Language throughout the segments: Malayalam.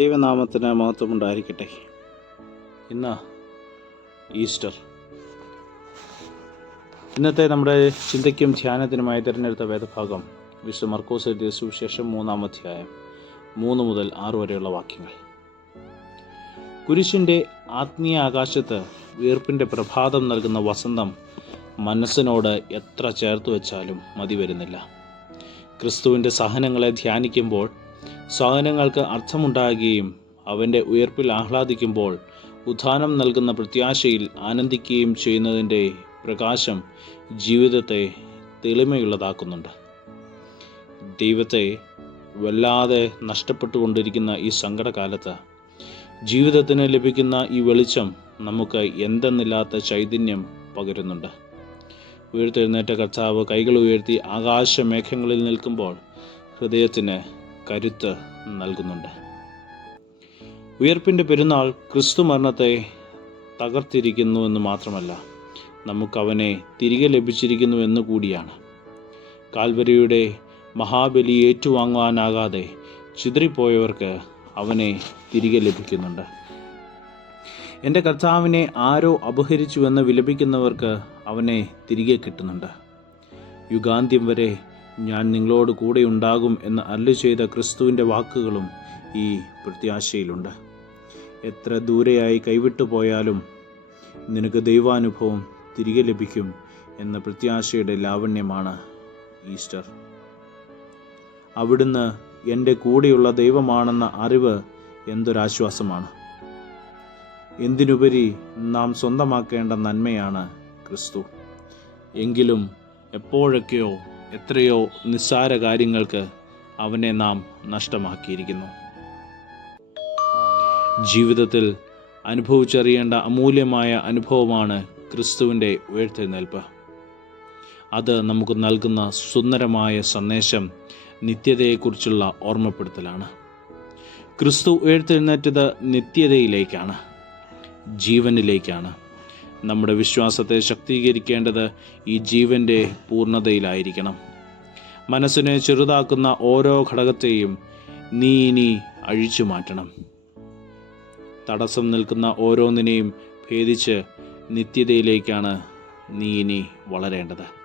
ദൈവനാമത്തിന് മഹത്വമുണ്ടായിരിക്കട്ടെ. ഇന്ന് ഈസ്റ്റർ. ഇന്നത്തെ നമ്മുടെ ചിന്തയ്ക്കും ധ്യാനത്തിനുമായി തിരഞ്ഞെടുത്ത വേദഭാഗം വിശുദ്ധ മർക്കോസ് എഴുതിയ സുവിശേഷം മൂന്നാം അധ്യായം മൂന്ന് മുതൽ ആറ് വരെയുള്ള വാക്യങ്ങൾ. കുരിശിന്റെ ആത്മീയ ആകാശത്ത് വീർപ്പിന്റെ പ്രഭാതം നൽകുന്ന വസന്തം മനസ്സിനോട് എത്ര ചേർത്ത് വെച്ചാലും മതി വരുന്നില്ല. ക്രിസ്തുവിന്റെ സഹനങ്ങളെ ധ്യാനിക്കുമ്പോൾ സഹനങ്ങൾക്ക് അർത്ഥമുണ്ടാകുകയും അവന്റെ ഉയർപ്പിൽ ആഹ്ലാദിക്കുമ്പോൾ ഉത്ഥാനം നൽകുന്ന പ്രത്യാശയിൽ ആനന്ദിക്കുകയും ചെയ്യുന്നതിന്റെ പ്രകാശം ജീവിതത്തെ തെളിമയുള്ളതാക്കുന്നുണ്ട്. ദൈവത്തെ വല്ലാതെ നഷ്ടപ്പെട്ടുകൊണ്ടിരിക്കുന്ന ഈ സങ്കടകാലത്ത് ജീവിതത്തിന് ലഭിക്കുന്ന ഈ വെളിച്ചം നമുക്ക് എന്തെന്നില്ലാത്ത ചൈതന്യം പകരുന്നുണ്ട്. ഉയർത്തെഴുന്നേറ്റ കർത്താവ് കൈകൾ ഉയർത്തി ആകാശമേഘങ്ങളിൽ നിൽക്കുമ്പോൾ ഹൃദയത്തിന് കരുത്ത് നൽകുന്നുണ്ട്. ഉയർപ്പിന്റെ പെരുന്നാൾ ക്രിസ്തു മരണത്തെ തകർത്തിരിക്കുന്നു എന്ന് മാത്രമല്ല നമുക്കവനെ തിരികെ ലഭിച്ചിരിക്കുന്നു എന്ന് കൂടിയാണ്. കാൽവരിയുടെ മഹാബലി ഏറ്റുവാങ്ങുവാനാകാതെ ചിതറിപ്പോയവർക്ക് അവനെ തിരികെ ലഭിക്കുന്നുണ്ട്. എന്റെ കർത്താവിനെ ആരോ അപഹരിച്ചുവെന്ന് വിലപിക്കുന്നവർക്ക് അവനെ തിരികെ കിട്ടുന്നുണ്ട്. യുഗാന്ത്യം വരെ ഞാൻ നിങ്ങളോട് കൂടെ ഉണ്ടാകും എന്ന് അല്ലു ചെയ്ത ക്രിസ്തുവിന്റെ വാക്കുകളും ഈ പ്രത്യാശയിലുണ്ട്. എത്ര ദൂരെയായി കൈവിട്ടു പോയാലും നിനക്ക് ദൈവാനുഭവം തിരികെ ലഭിക്കും എന്ന പ്രത്യാശയുടെ ലാവണ്യമാണ് ഈസ്റ്റർ. അവിടുന്ന് എന്റെ കൂടെയുള്ള ദൈവമാണെന്ന അറിവ് എന്തൊരാശ്വാസമാണ്. എന്തിനുപരി നാം സ്വന്തമാക്കേണ്ട നന്മയാണ് ക്രിസ്തു. എങ്കിലും എപ്പോഴൊക്കെയോ എത്രയോ നിസ്സാര കാര്യങ്ങൾക്ക് അവനെ നാം നഷ്ടമാക്കിയിരിക്കുന്നു. ജീവിതത്തിൽ അനുഭവിച്ചറിയേണ്ട അമൂല്യമായ അനുഭവമാണ് ക്രിസ്തുവിന്റെ ഉയർത്തെഴുന്നേൽപ്പ്. അത് നമുക്ക് നൽകുന്ന സുന്ദരമായ സന്ദേശം നിത്യതയെക്കുറിച്ചുള്ള ഓർമ്മപ്പെടുത്തലാണ്. ക്രിസ്തു ഉയർത്തെഴുന്നേറ്റത് നിത്യതയിലേക്കാണ് ജീവനിലേക്കാണ്. നമ്മുടെ വിശ്വാസത്തെ ശക്തീകരിക്കേണ്ടത് ഈ ജീവന്റെ പൂർണതയിലായിരിക്കണം. മനസ്സിനെ ചെറുതാക്കുന്ന ഓരോ ഘടകത്തെയും നീ ഇനി അഴിച്ചു മാറ്റണം. തടസ്സം നിൽക്കുന്ന ഓരോന്നിനെയും ഭേദിച്ച് നിത്യതയിലേക്കാണ് നീ ഇനി വളരേണ്ടത്.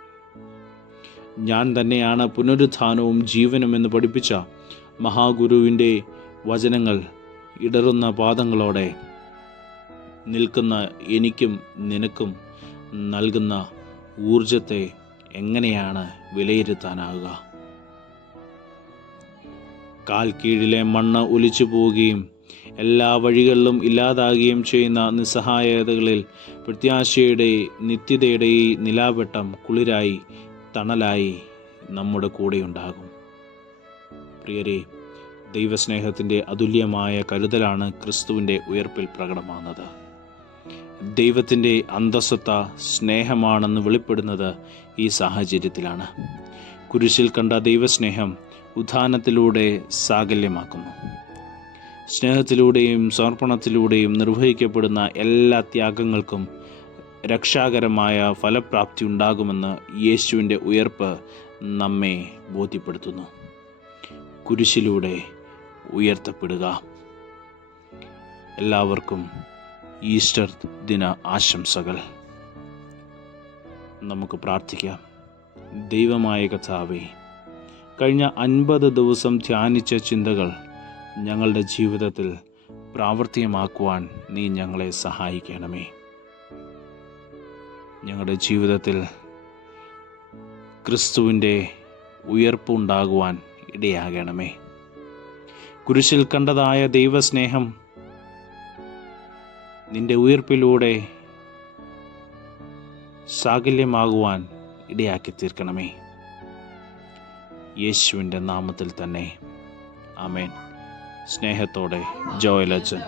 ഞാൻ തന്നെയാണ് പുനരുത്ഥാനവും ജീവനും എന്ന് പഠിപ്പിച്ച മഹാഗുരുവിന്റെ വചനങ്ങൾ ഇടറുന്ന പാദങ്ങളോടെ നിൽക്കുന്ന എനിക്കും നിനക്കും നൽകുന്ന ഊർജത്തെ എങ്ങനെയാണ് വിലയിരുത്താനാവുക? കാൽ കീഴിലെ മണ്ണ് ഒലിച്ചു പോവുകയും എല്ലാ വഴികളിലും ഇല്ലാതാകുകയും ചെയ്യുന്ന നിസ്സഹായതകളിൽ പ്രത്യാശയുടെ നിത്യതയുടെ നിലാവെട്ടം കുളിരായി തണലായി നമ്മുടെ കൂടെയുണ്ടാകും പ്രിയരെ ദൈവസ്നേഹത്തിന്റെ അതുല്യമായ കരുതലാണ് ക്രിസ്തുവിന്റെ ഉയർപ്പിൽ പ്രകടമാകുന്നത്. ദൈവത്തിന്റെ അന്തസ്സത്ത സ്നേഹമാണെന്ന് വെളിപ്പെടുന്നത് ഈ സാഹചര്യത്തിലാണ്. കുരിശിൽ കണ്ട ദൈവസ്നേഹം ഉത്ഥാനത്തിലൂടെ സാകല്യമാക്കുന്നു. സ്നേഹത്തിലൂടെയും സമർപ്പണത്തിലൂടെയും നിർവഹിക്കപ്പെടുന്ന എല്ലാ ത്യാഗങ്ങൾക്കും രക്ഷാകരമായ ഫലപ്രാപ്തി ഉണ്ടാകുമെന്ന് യേശുവിന്റെ ഉയർപ്പ് നമ്മെ ബോധ്യപ്പെടുത്തുന്നു. കുരിശിലൂടെ ഉയർത്തപ്പെടുക. എല്ലാവർക്കും ഈസ്റ്റർ ദിന ആശംസകൾ. നമുക്ക് പ്രാർത്ഥിക്കാം. ദൈവമായ കഥാവേ കഴിഞ്ഞ അൻപത് ദിവസം ധ്യാനിച്ച ചിന്തകൾ ഞങ്ങളുടെ ജീവിതത്തിൽ പ്രാവർത്തികമാക്കുവാൻ നീ ഞങ്ങളെ സഹായിക്കണമേ. ഞങ്ങളുടെ ജീവിതത്തിൽ ക്രിസ്തുവിന്റെ ഉയർപ്പുണ്ടാകുവാൻ ഇടയാകണമേ. കുരിശിൽ കണ്ടതായ ദൈവസ്നേഹം നിന്റെ ഉയർപ്പിലൂടെ സാകല്യമാകുവാൻ ഇടയാക്കി തീർക്കണമേ. യേശുവിന്റെ നാമത്തിൽ തന്നെ. ആമേൻ. സ്നേഹത്തോടെ ജോയലച്ചൻ